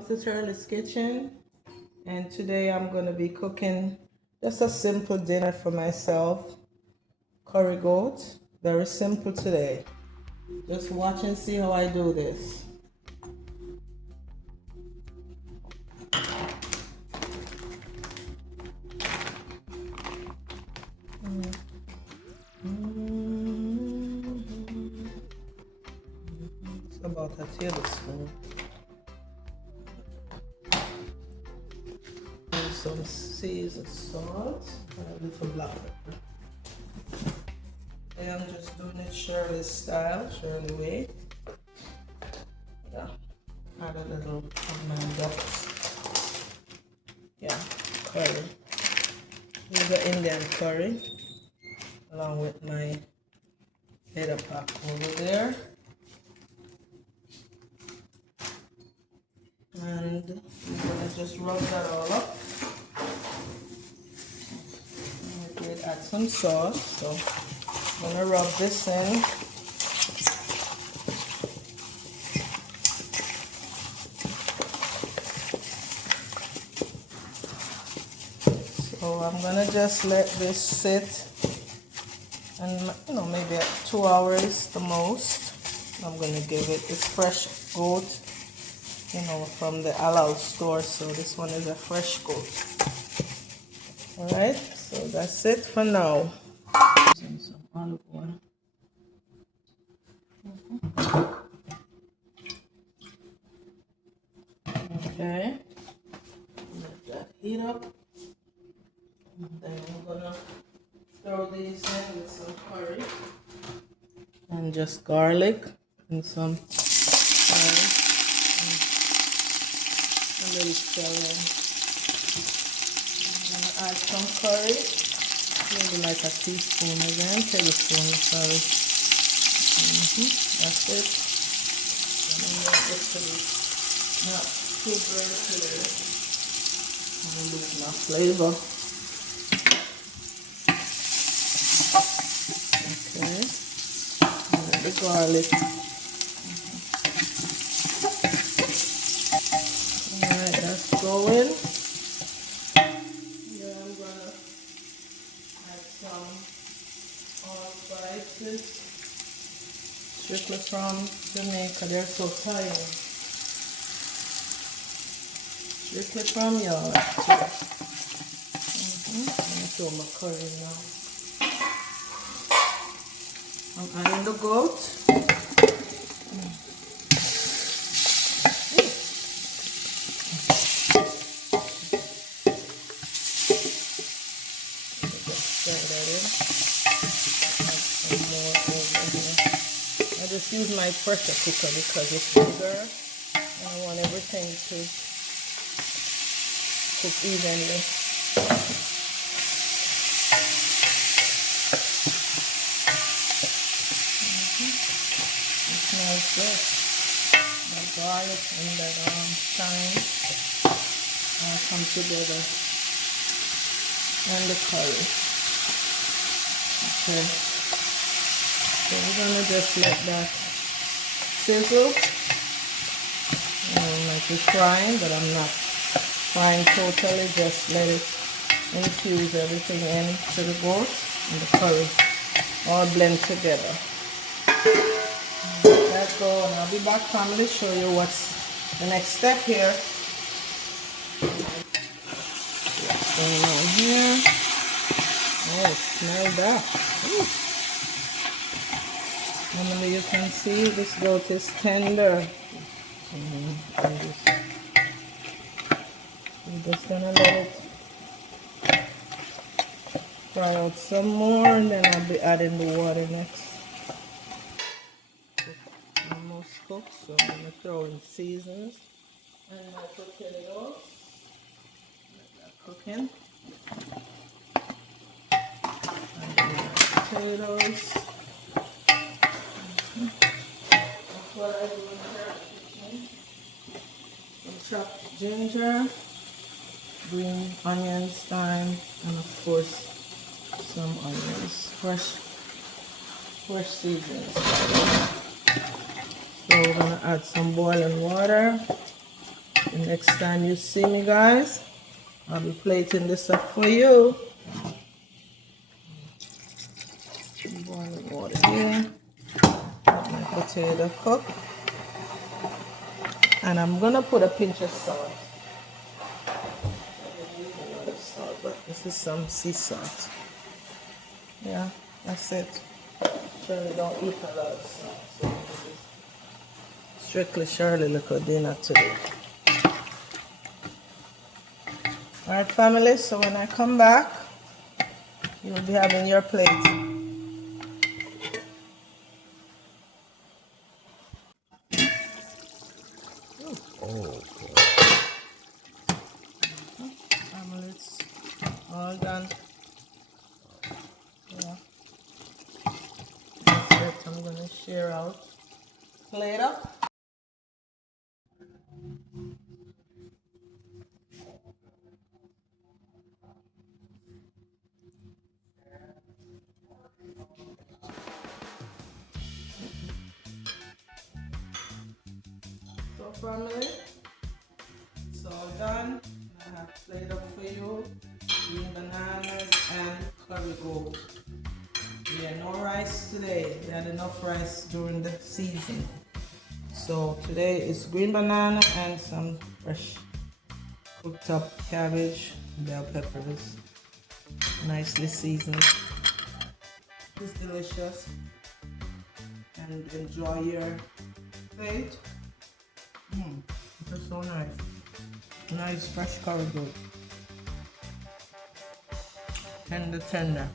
welcome to Shirley's Kitchen, and today I'm going to be cooking just a simple dinner for myself. Curry goat, very simple today. Just watch and see how I do this. It's about a tablespoon. Some seasoned salt and a little black pepper. And I'm just doing it Shirley style, Shirley way. Yeah, add a little of my ducks. Yeah, curry. Here's the Indian curry, along with my header pack over there. And I'm gonna just rub that all up. We'll add some sauce, so I'm gonna rub this in. So I'm gonna just let this sit, and maybe 2 hours the most. I'm gonna give it. It's fresh goat, from the halal store, so this one is a fresh goat. All right, so that's it for now. Using some olive oil. Okay, let that heat up, and then I'm gonna throw these in with some curry and just garlic and some thyme. A little celery. I'm gonna add some curry, maybe like a teaspoon again, tablespoon, sorry. That's it. And I want this to be not too burnt today. I'm gonna lose my flavor. Okay. And then the garlic. Going. Yeah, I'm gonna add some allspices, strictly from Jamaica. They're Sautéing. Strictly from y'all. I'm gonna throw my curry now. I'm adding the goat. I just use my pressure cooker because it's bigger and I want everything to cook evenly. It smells good. The garlic and that thyme all come together, and the curry. Okay. So we're gonna just let that sizzle. Like we're frying, but I'm not frying totally. Just let it infuse everything into the goat and the curry, all blend together. Let that go, and I'll be back, family, show you what's the next step here. What's going on here? Oh, smell that. Ooh. Family, you can see this goat is tender. I'm just gonna let it fry out some more, and then I'll be adding the water next. Almost cooked, so I'm gonna throw in seasons and my potatoes. Let that cook in. Potatoes. That's what I do in here. Some chopped ginger, green onions, thyme, and of course some onions, fresh seasonings. So we're gonna add some boiling water. The next time you see me, guys, I'll be plating this up for you. Boiling water here. Let my potato cook. And I'm gonna put a pinch of salt. Salt, but this is some sea salt. Yeah, that's it. Shirley don't eat a lot of salt, so this is strictly Shirley little dinner today. Alright, family, so when I come back, you'll be having your plate. Oh, family, it's all done. Yeah. That's it. I'm gonna share out. Plate up. So family, it's all done. I have plate up for you. Green bananas and curry goat. Yeah, no rice today. We had enough rice during the season. So today is green banana and some fresh cooked up cabbage, bell peppers, nicely seasoned. It's delicious. And enjoy your plate. It's so nice. Nice fresh curry goat. And the tender.